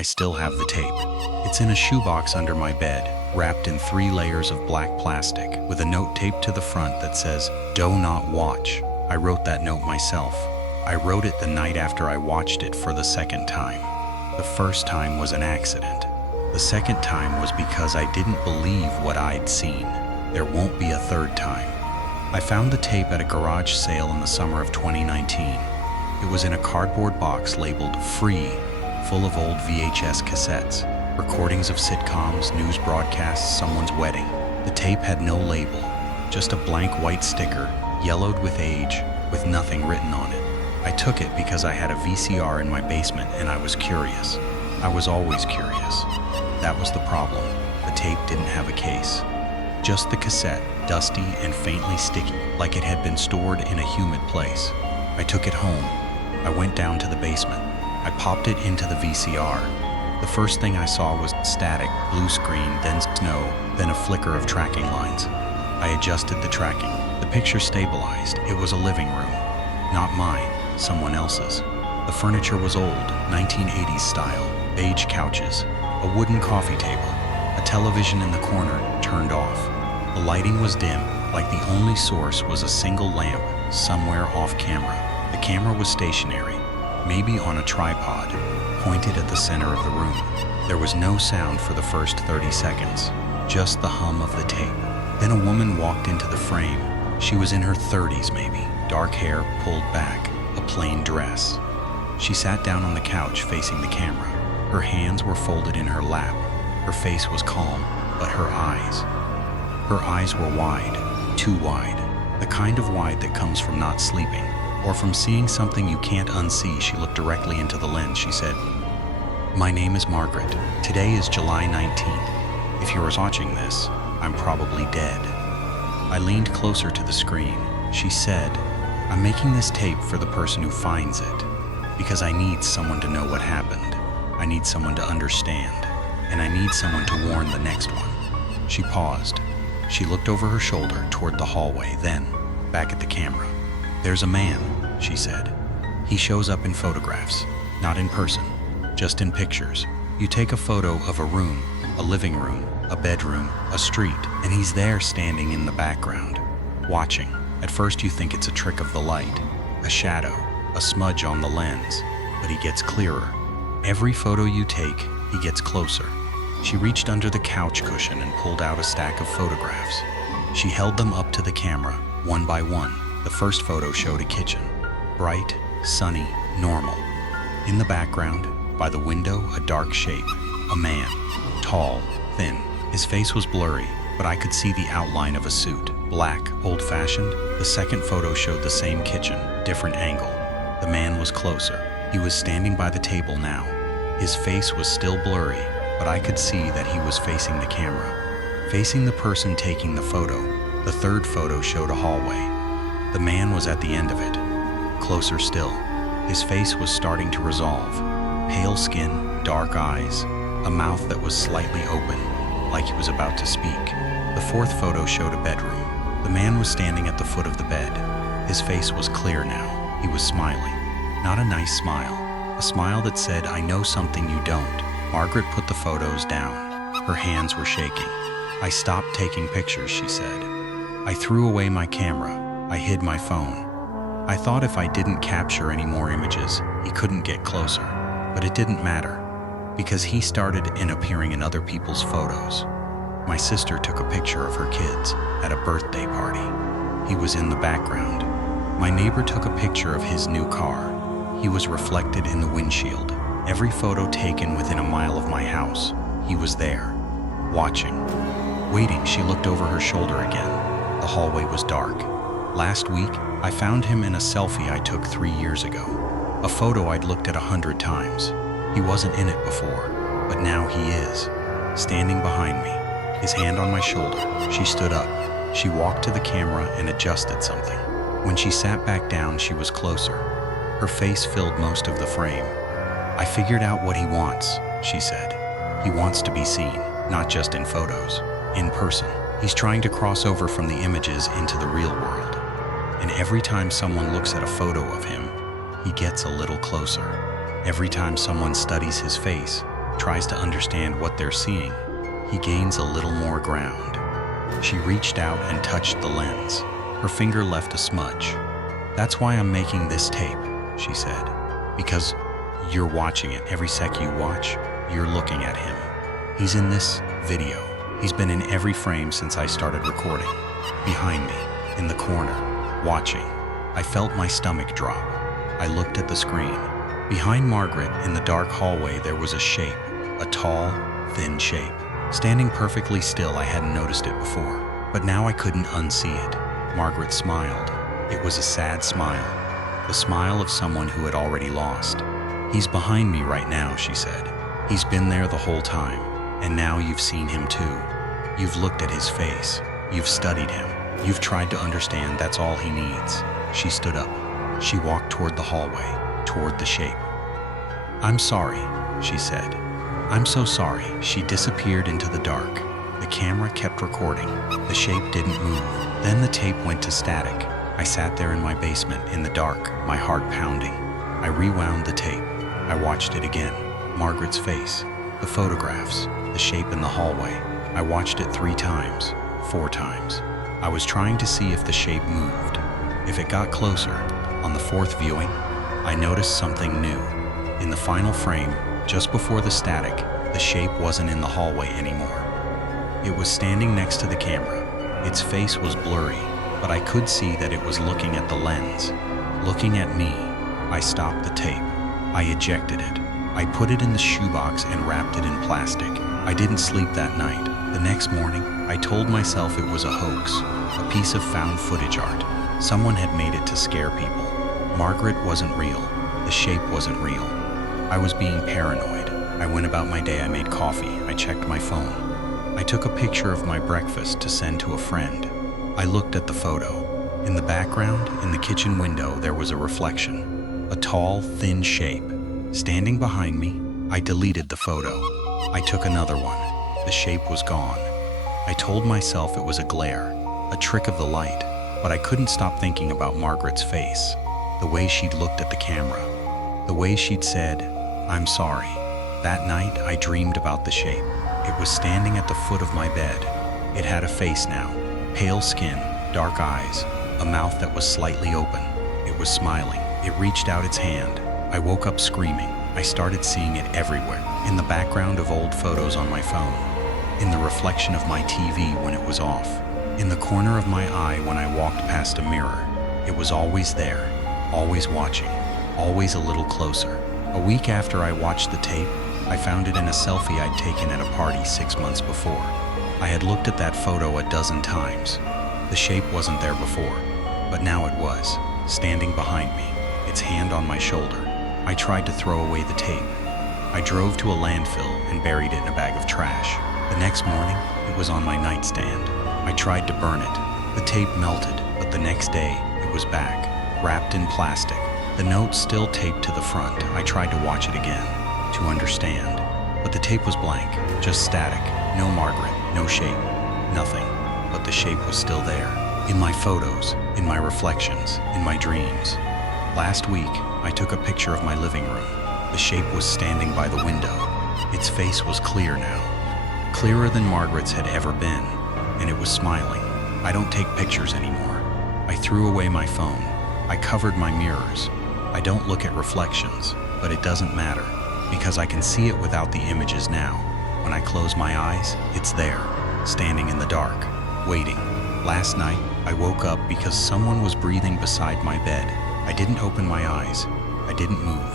I still have the tape. It's in a shoebox under my bed, wrapped in 3 layers of black plastic, with a note taped to the front that says, "Do not watch." I wrote that note myself. I wrote it the night after I watched it for the second time. The first time was an accident. The second time was because I didn't believe what I'd seen. There won't be a third time. I found the tape at a garage sale in the summer of 2019. It was in a cardboard box labeled "Free," full of old VHS cassettes, recordings of sitcoms, news broadcasts, someone's wedding. The tape had no label, just a blank white sticker, yellowed with age, with nothing written on it. I took it because I had a VCR in my basement and I was curious. I was always curious. That was the problem. The tape didn't have a case. Just the cassette, dusty and faintly sticky, like it had been stored in a humid place. I took it home. I went down to the basement. I popped it into the VCR. The first thing I saw was static, blue screen, then snow, then a flicker of tracking lines. I adjusted the tracking. The picture stabilized. It was a living room. Not mine, someone else's. The furniture was old, 1980s style, beige couches, a wooden coffee table, a television in the corner, turned off. The lighting was dim, like the only source was a single lamp, somewhere off camera. The camera was stationary, maybe on a tripod, pointed at the center of the room. There was no sound for the first 30 seconds, just the hum of the tape. Then a woman walked into the frame. She was in her 30s maybe, dark hair pulled back, a plain dress. She sat down on the couch facing the camera. Her hands were folded in her lap. Her face was calm, but her eyes were wide, too wide, the kind of wide that comes from not sleeping, or from seeing something you can't unsee. She looked directly into the lens. She said, "My name is Margaret. Today is July 19th. If you're watching this, I'm probably dead." I leaned closer to the screen. She said, "I'm making this tape for the person who finds it, because I need someone to know what happened. I need someone to understand, and I need someone to warn the next one." She paused. She looked over her shoulder toward the hallway, then back at the camera. "There's a man," she said. "He shows up in photographs, not in person, just in pictures. You take a photo of a room, a living room, a bedroom, a street, and he's there standing in the background, watching. At first you think it's a trick of the light, a shadow, a smudge on the lens, but he gets clearer. Every photo you take, he gets closer." She reached under the couch cushion and pulled out a stack of photographs. She held them up to the camera, one by one. The first photo showed a kitchen, bright, sunny, normal. In the background, by the window, a dark shape, a man, tall, thin. His face was blurry, but I could see the outline of a suit, black, old-fashioned. The second photo showed the same kitchen, different angle. The man was closer. He was standing by the table now. His face was still blurry, but I could see that he was facing the camera, facing the person taking the photo. The third photo showed a hallway. The man was at the end of it, closer still. His face was starting to resolve. Pale skin, dark eyes, a mouth that was slightly open, like he was about to speak. The fourth photo showed a bedroom. The man was standing at the foot of the bed. His face was clear now. He was smiling. Not a nice smile. A smile that said, "I know something you don't." Margaret put the photos down. Her hands were shaking. "I stopped taking pictures," she said. "I threw away my camera. I hid my phone. I thought if I didn't capture any more images, he couldn't get closer. But it didn't matter, because he started appearing in other people's photos. My sister took a picture of her kids at a birthday party. He was in the background. My neighbor took a picture of his new car. He was reflected in the windshield. Every photo taken within a mile of my house, he was there, watching, waiting." She looked over her shoulder again. The hallway was dark. "Last week, I found him in a selfie I took 3 years ago. A photo I'd looked at 100 times. He wasn't in it before, but now he is, standing behind me, his hand on my shoulder." She stood up. She walked to the camera and adjusted something. When she sat back down, she was closer. Her face filled most of the frame. "I figured out what he wants," she said. "He wants to be seen, not just in photos, in person. He's trying to cross over from the images into the real world. And every time someone looks at a photo of him, he gets a little closer. Every time someone studies his face, tries to understand what they're seeing, he gains a little more ground. She reached out and touched the lens. Her finger left a smudge. "That's why I'm making this tape," she said. "Because you're watching it. Every sec you watch, you're looking at him. He's in this video. He's been in every frame since I started recording. Behind me, in the corner, watching." I felt my stomach drop. I looked at the screen. Behind Margaret, in the dark hallway, there was a shape, a tall, thin shape. Standing perfectly still, I hadn't noticed it before, but now I couldn't unsee it. Margaret smiled. It was a sad smile, the smile of someone who had already lost. "He's behind me right now," she said. "He's been there the whole time, and now you've seen him too. You've looked at his face. You've studied him. You've tried to understand that's all he needs." She stood up. She walked toward the hallway, toward the shape. "I'm sorry," she said. "I'm so sorry." She disappeared into the dark. The camera kept recording. The shape didn't move. Then the tape went to static. I sat there in my basement in the dark, my heart pounding. I rewound the tape. I watched it again. Margaret's face, the photographs, the shape in the hallway. I watched it 3 times, 4 times. I was trying to see if the shape moved. If it got closer, on the 4th viewing, I noticed something new. In the final frame, just before the static, the shape wasn't in the hallway anymore. It was standing next to the camera. Its face was blurry, but I could see that it was looking at the lens, looking at me. I stopped the tape. I ejected it. I put it in the shoebox and wrapped it in plastic. I didn't sleep that night. The next morning, I told myself it was a hoax, a piece of found footage art. Someone had made it to scare people. Margaret wasn't real. The shape wasn't real. I was being paranoid. I went about my day. I made coffee. I checked my phone. I took a picture of my breakfast to send to a friend. I looked at the photo. In the background, in the kitchen window, there was a reflection. A tall, thin shape. Standing behind me, I deleted the photo. I took another one. The shape was gone. I told myself it was a glare, a trick of the light, but I couldn't stop thinking about Margaret's face, the way she'd looked at the camera, the way she'd said, "I'm sorry." That night, I dreamed about the shape. It was standing at the foot of my bed. It had a face now, pale skin, dark eyes, a mouth that was slightly open. It was smiling. It reached out its hand. I woke up screaming. I started seeing it everywhere, in the background of old photos on my phone, in the reflection of my TV when it was off, in the corner of my eye when I walked past a mirror. It was always there, always watching, always a little closer. A week after I watched the tape, I found it in a selfie I'd taken at a party 6 months before. I had looked at that photo a dozen times. The shape wasn't there before, but now it was, standing behind me, its hand on my shoulder. I tried to throw away the tape. I drove to a landfill and buried it in a bag of trash. The next morning, it was on my nightstand. I tried to burn it. The tape melted, but the next day, it was back, wrapped in plastic. The note still taped to the front. I tried to watch it again, to understand. But the tape was blank, just static. No Margaret, no shape, nothing. But the shape was still there. In my photos, in my reflections, in my dreams. Last week, I took a picture of my living room. The shape was standing by the window. Its face was clear now, clearer than Margaret's had ever been, and it was smiling. I don't take pictures anymore. I threw away my phone. I covered my mirrors. I don't look at reflections, but it doesn't matter, because I can see it without the images now. When I close my eyes, it's there, standing in the dark, waiting. Last night, I woke up because someone was breathing beside my bed. I didn't open my eyes. I didn't move.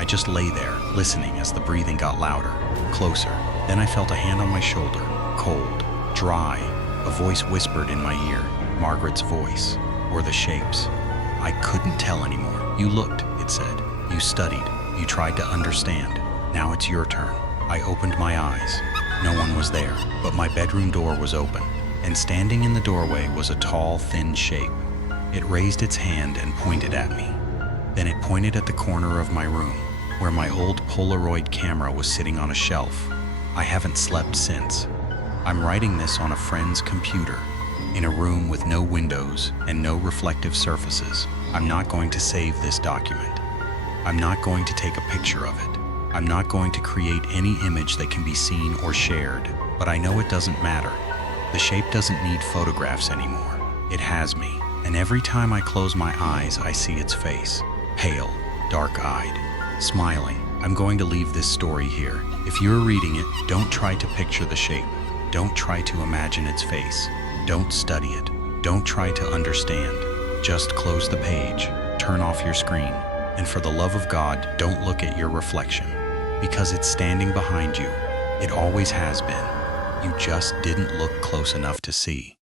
I just lay there, listening as the breathing got louder, closer. Then I felt a hand on my shoulder, cold, dry. A voice whispered in my ear, Margaret's voice, or the shape's. I couldn't tell anymore. "You looked," it said. "You studied. You tried to understand. Now it's your turn." I opened my eyes. No one was there, but my bedroom door was open, and standing in the doorway was a tall, thin shape. It raised its hand and pointed at me. Then it pointed at the corner of my room, where my old Polaroid camera was sitting on a shelf. I haven't slept since. I'm writing this on a friend's computer, in a room with no windows and no reflective surfaces. I'm not going to save this document. I'm not going to take a picture of it. I'm not going to create any image that can be seen or shared, but I know it doesn't matter. The shape doesn't need photographs anymore. It has me, and every time I close my eyes, I see its face. Pale, dark-eyed, smiling. I'm going to leave this story here. If you're reading it, don't try to picture the shape. Don't try to imagine its face. Don't study it. Don't try to understand. Just close the page, turn off your screen, and for the love of God, don't look at your reflection, because it's standing behind you. It always has been. You just didn't look close enough to see.